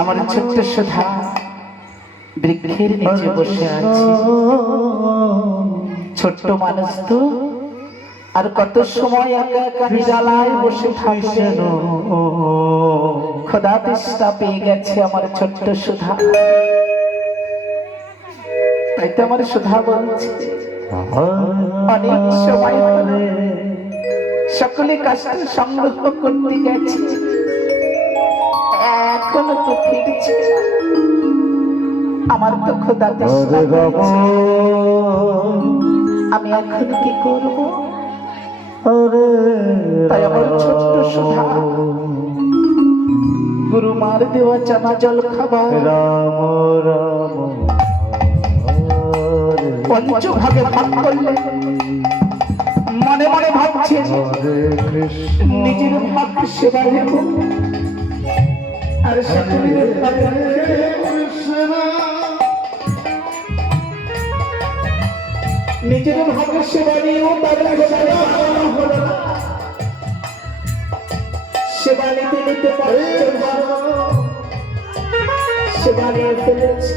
আমার ছোট্ট সুধা বৃক্ষের নিচে বসে আছে। ছোট্ট মানুষ তো আর কত সময় একা একা নিরালায় বসে থাকবে। খোদা তৃষ্ণা পেয়ে গেছে আমার ছোট্ট সুধা। তাই তো আমার সুধা বলছে অনেক সময় হলো সকলে কষ্ট সংগ্রহ করতে গেছে, এখনো তো ফিরছে। আমার তো খোদা তৃষ্ণা পেয়েছে, আমি এখন কি করব? তাই আমার ছোট্ট সুধা গুরু মার দেওয়া চানা জল খাবার পঞ্চভাগে ভাগ করলে মনে মনে ভাবছে নিজের ভাগ সেবা দেব আর সকলের নিজের ভাগে সেবা নিয়েও তাদের হলো না। সেবা নিতে নিতে সেবা নিয়ে ফেলেছে।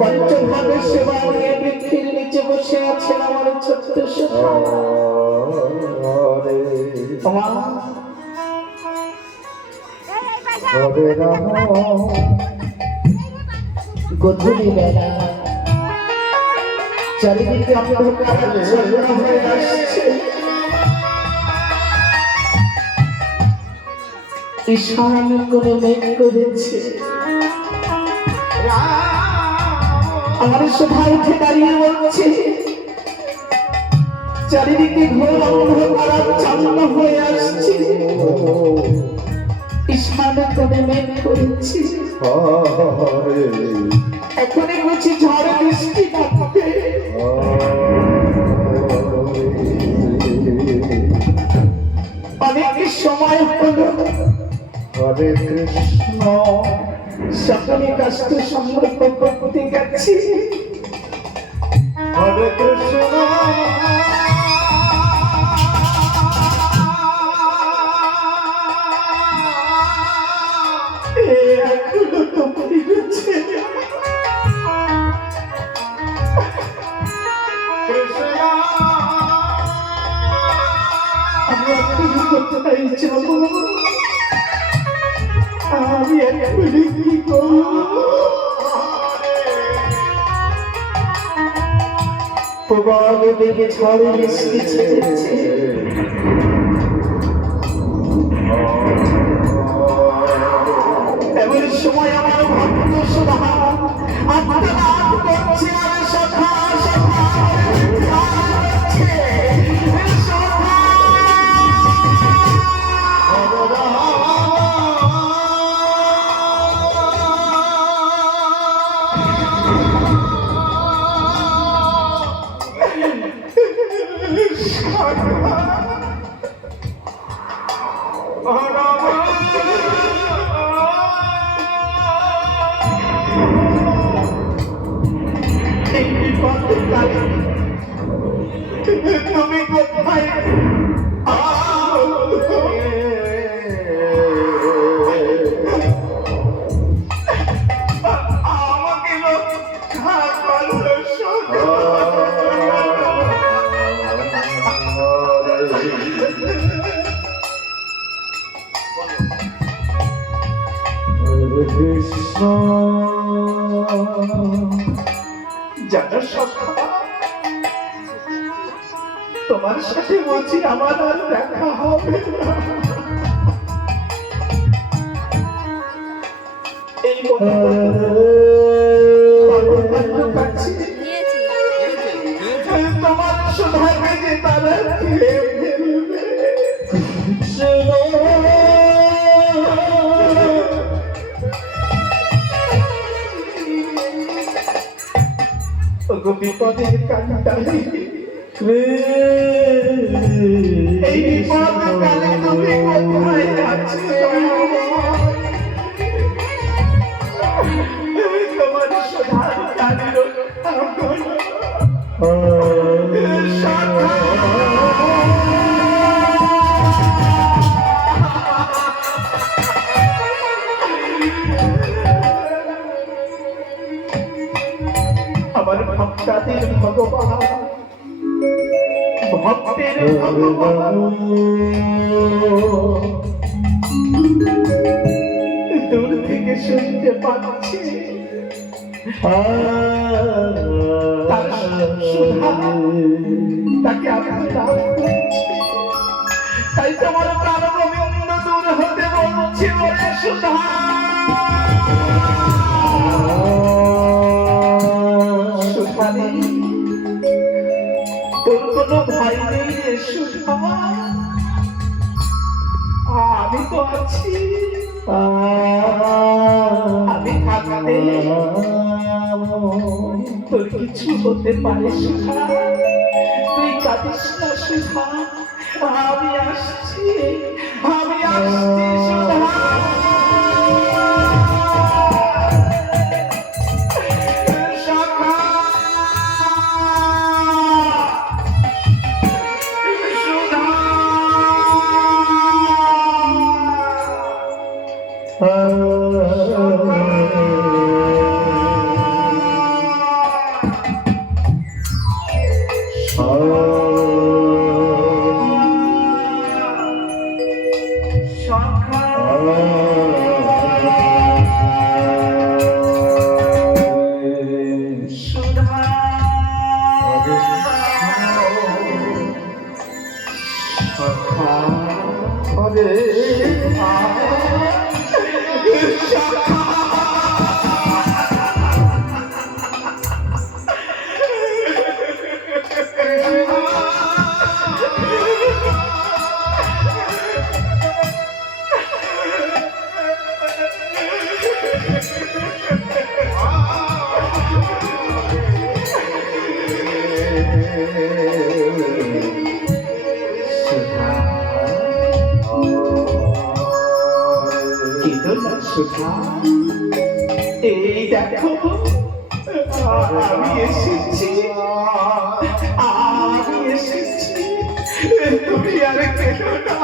পঞ্চভাগের সেবা নিয়ে বৃক্ষের নিচে বসে আছেন আমার ছোট্ট সুধা। গধূলি বেলা চারিদিকে ঈশান করে মেঘ করেছে। আমার সুধা উঠে দাঁড়িয়ে বলছে চারিদিকে ঘোর অন্ধকার আচ্ছন্ন হয়ে আসছে। ঈশান করে মেঘ করেছে, এখনই বুঝি ঝড় বৃষ্টি নামবে। অনেক সময় হলো হরে কৃষ্ণ সকলে কষ্ট সংগ্রহ করতে গেছি। হরে কৃষ্ণ এখনো তো ফিরেছে। আমি এখন কোথায় যাব? আমি এখনই কি করব? প্রবল বেগে ঝড় বৃষ্টি ছেড়েছে। এমন সময় আমার ভক্ত সুধা আত্মনাদ করছে আর সখা সখা করছে। তুমি কোথায়? আমাকে রক্ষা করো কৃষ্ণ। জানো সখা, তোমার সাথে বলছি আমার আর দেখা হবে না। এই তোমার সুধাকে যে তারা খেয়ে ফেলবে। বিপদের কান্ডারি এই বিপদ কালে তুমি কোথায় আছো তোমার সোধার কালির আমার ভক্তাদের ভগবান ভক্তের ভগবান দূর থেকে শুনতে পাচ্ছি তার সুধা তাকে আমি লাভ করছি তাই তোমার প্রাণ গোবিন্দ দূর হতে বলছি ওরে সুধা সুধারে তোর কোনো ভয় নেই রে সুধা আমি তো আছি আমি থাকতে তোর কিছু হতে পারে সুধা তুই কাঁদিস না সুধা আমি আসছি সুধা এই দেখো আমি এসেছি তুমি আর কেন না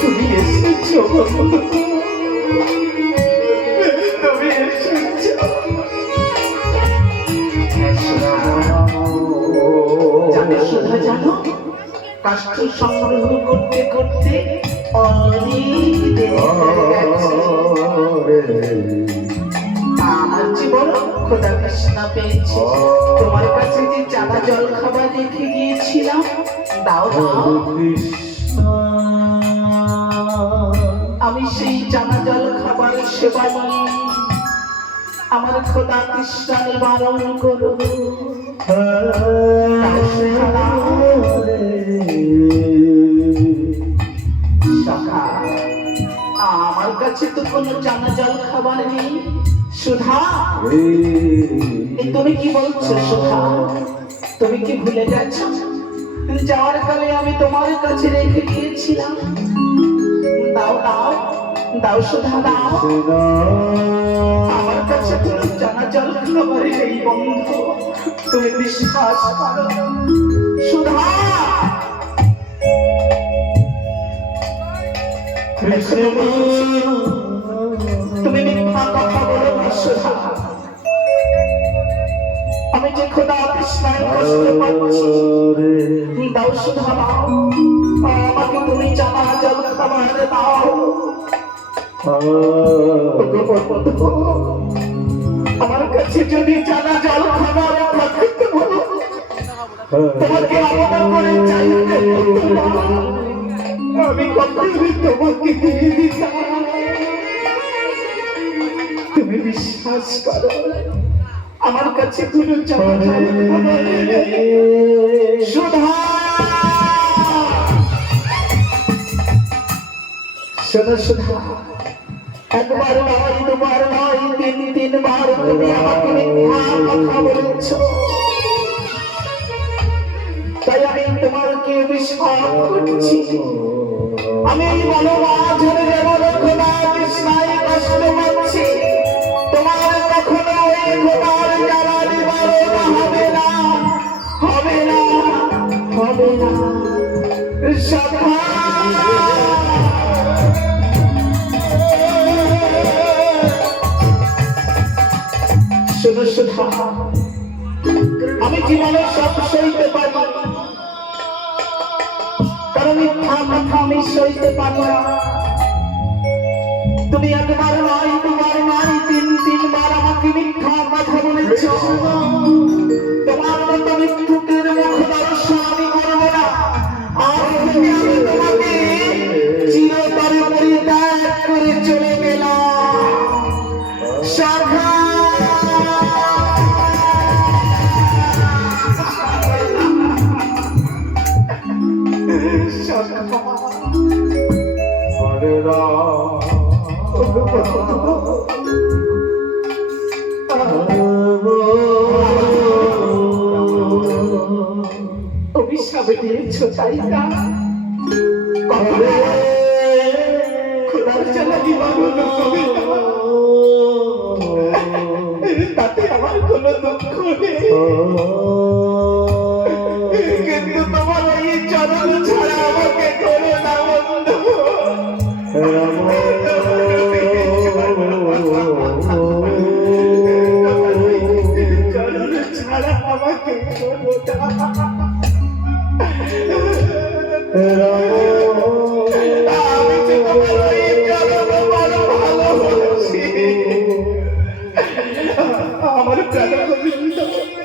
তুমি এসেছো জানো কাষ্ঠ সংগ্রহ করতে করতে আমার জীবন খোদা কৃষ্ণা পেয়েছে তোমার কাছে যে চানা জল খাবার রেখে গিয়েছিলাম দাও দাও আমি সেই চানা জল খাবার সেবা নিয়ে আমার খোদা কৃষ্ণ নিবারণ করো আমার কাছে তো কোনো চানা জল খাবার নেই সুধা তুমি কি বলছো সুধা তুমি কি ভুলে যাচ্ছ যাওয়ার কালে আমি তোমার কাছে রেখে গিয়েছিলাম দাও দাও দাও সুধা দাও আমার কাছে কোনো চানা জল খাবারে এই বন্ধ তুমি বিশ্বাস করো সুধা তুমি মিথ্যা কথা বলো না সুধা আমি যে খোদা কৃষ্ণায় কষ্ট পাচ্ছি দাও সুধা দাও আমাকে তুমি চানা জল খাবার দাও আমার কাছে যদি চানা জল খাবার থাকতো তোমাকে আলাদা করে চাইতে আমি কখনোই তোমাকে দিয়ে দিতাম তুমি বিশ্বাস করো আমার কাছে কোনো চমৎকার খবর নেই। সুধা শোনো সুধা, একবার নয় দুবার নয় তিনবার তুমি আমাকে মিথ্যা কথা বলেছ, তাই আমি তোমাকে অভিশাপ করছি। আমি এই বনবাঝরে যেমন খোদা তৃষ্ণায় কষ্ট পাচ্ছি, তোমার কখনো এই খোদার জ্বালা নিবারণ হবে না, হবে না, হবে না। সখা শোনো সুধা, আমি জীবনে সব সইতে পারি, কারণ মিথ্যা কথা আমি সইতে পারি না। তুমি একবার নয় দুবার নয় তিনবার আমাকে মিথ্যা কথা বলেছ, তোমার মতো মৃত্যুকের মুখ দর্শন আমি করব না। আর আমি তোমাকে চিরতরে পরিত্যাগ করে চলে গেলাম। শাখা অভিশাপ দিয়েছ তাই না? খোদার জ্বালা নিবারণ হবে না, তাতে আমার কোনো দুঃখ নেই, কিন্তু তোমার এই চরণ ছাড়া আমাকে করো না বন্ধু। চরণ ছাড়া আমাকে করো না।